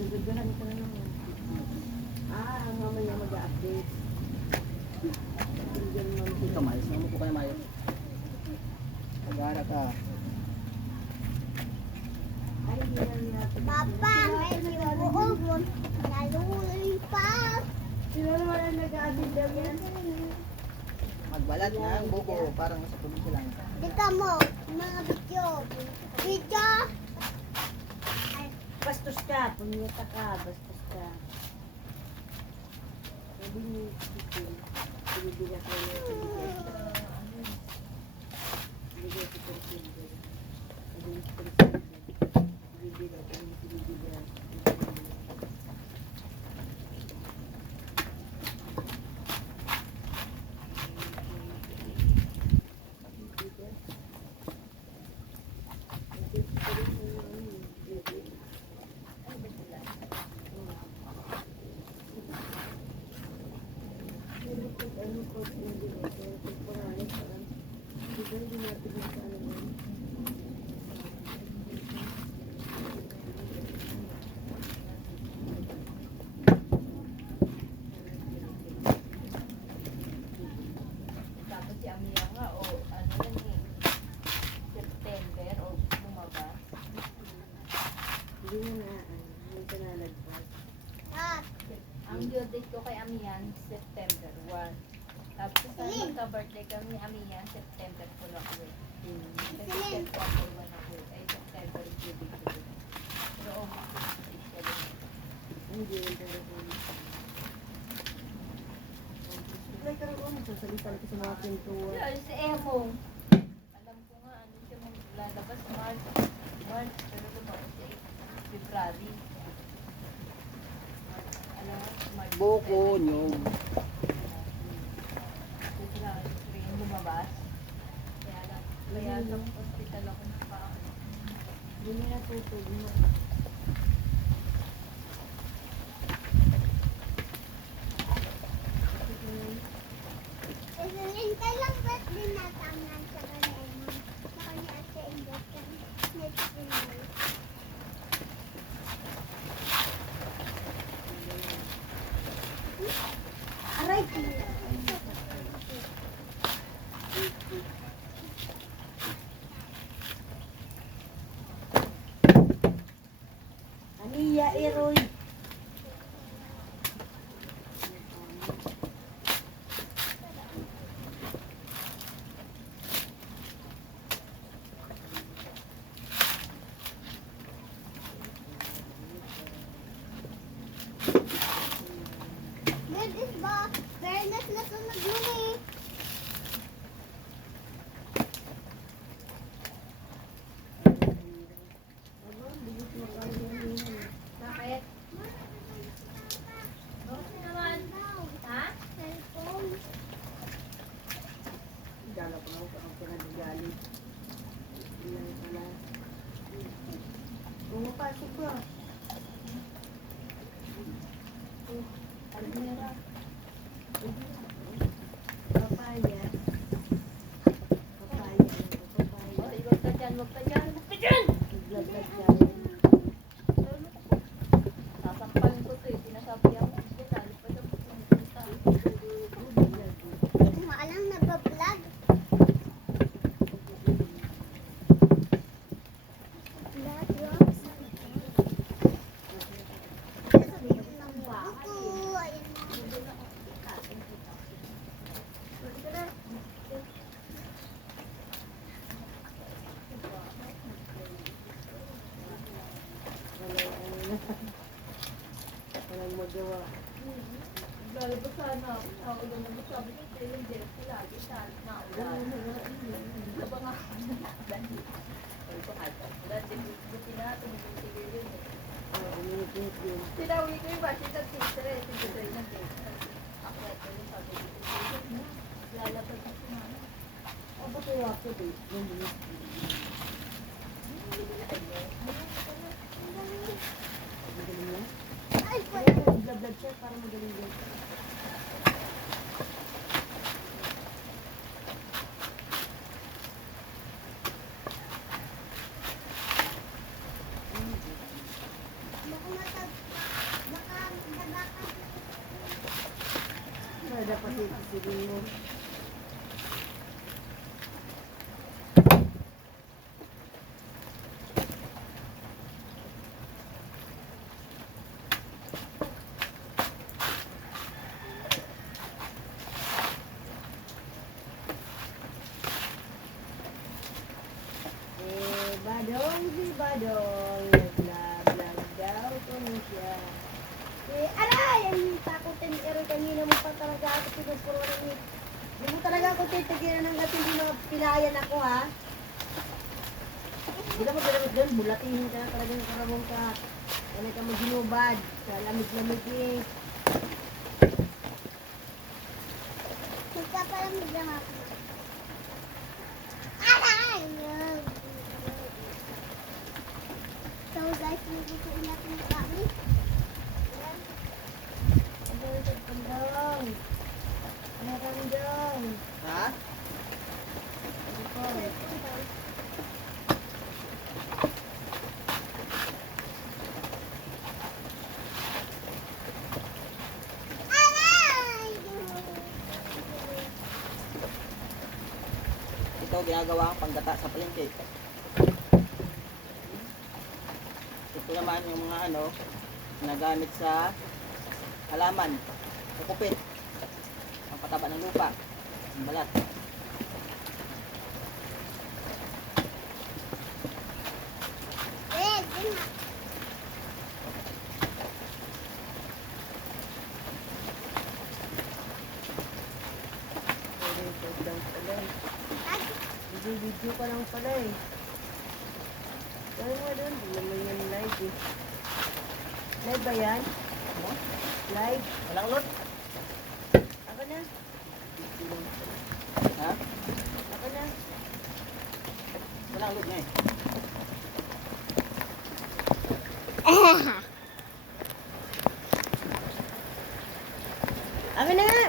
Dududuhan ka na naman. Ang mamaya mag-update. Ito, Mayos. Ano po kayo, Mayos? Pag-aaral ka. Ay, hindi na natin. Papa, may sinubuog. Naluloy pa. Sino naman ang nag-update daw yan? Magbalat na ang buko. Parang nasa probinsya lang. Dito mo, mga video. Video. Bastos ka, punyeta ka, bastos ka. Sabi ni Titi, binibigyan ko niya sa bigay. Binibigyan ko sa bigay. Sabi ni Titi, binibigyan ko niya sa bigay. Tapos si Amia nga, o ano yan eh, September o bumaba. Hindi na hindi ka nalagpas. Ah, Ang due date ko kay Amian, September 1. Tapos sa magka-birthday kami ni Amian, September 2 lang ako. Kasi September 1 ako. Ay, September due date ko. Pero Hindi rin talaga. Like, karoon, nagsasalitan ko sa mga pintuan. yun, si Emo. Alam ko nga, ano siya maglalabas, March. Pero lumakas siya February. Alam mo, March. Buko, nyog. February 3 lumabas. Kaya sa hospital ako pa. Hindi na natutog mo. isulin ka lang ba't dinatangan sa kanina? Sa kanya at sa ingat ka. Next day. Aray ko. Aniya, Eroy. Good is ba? Fairness na sunod yun eh. Bakit? Bakit naman? Ha? Cellphone. Gala ko na ako sa nagagali. Ilan pala. Pumapasok ka. Almira. Papaya. Papaya. Papaya. Oh, wag ka dyan, wag ka dyan. Wag ka dyan! Naglablad dyan. Sasampalin ko to eh. Sinasabi ako. Dali pa daw pupunta. Maalang nagbablog. Lahat yun. Sabihin ng bako. Ayun. Walang magawa. Lalabas sana ako. Naulan na sabi ko sa'yo yung jersey lagi sa naulan. Ito ba nga? Sabi ko hata. Dati buti na tumititigil yun eh. Uminit-init yun. Sinawi ko yung basit at sister eh. Sinuday ng jersey. Ako ito yung sabi ko. Lalabas na si mama. Ako kaya ako din. Uminit. Magaling yan. Ay, Kaya naglablad siya para magaling yan. baka matag Ganda pa sige mo. Badong si Badong, naglablab daw ko siya. Aray! Ang takutin ni Eroy kanina mo pa talaga ako pinupuro ni. Hindi mo talaga ako titigilan ng gating di mga pilayan ako ha. Hindi ka magdalamit doon, bulatihin ka na talaga ng karamong ka. Ano ka maginubad, sa lamig-lamig eh. Magpapalamig lang ako. Aray! So guys, magiging natin yung kami. Pandong. Ano Pandong? Ha? Ano po? Aray! Ito ginagawa ang panggata sa palengke. Ito naman yung mga ano, nagamit sa halaman, sa kupit, ang pataba ng lupa, ang balat. Yun nga. Video ka lang pala eh. Kaya mo doon, hindi naman yan live eh. Live ba yan? Ano? Live? Walang load? Ako na. Ha? Ako na. Walang load nga eh. Ako na nga!